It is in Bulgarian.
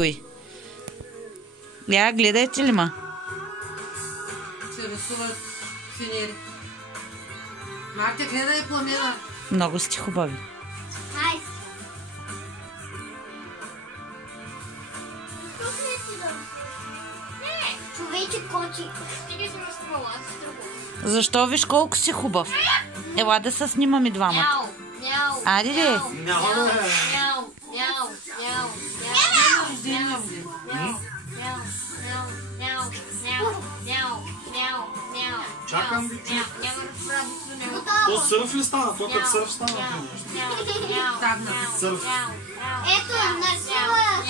той. Я, гледайте ли ма? Се рисуват фенери. Марте, гледай пламена. Много сте хубави. Хайде. Човече кочи. Стига се разкръла, аз се тръгвам. Защо? Виж колко си хубав. Ела да се снимаме двамата. Мяу, мяу. Айде ли? Мяу, мяу, мяу, мяу, Чакам ви, че. То сърф ли стана? То като сърф стана. Тагна. Сърф. Ето, нарисувах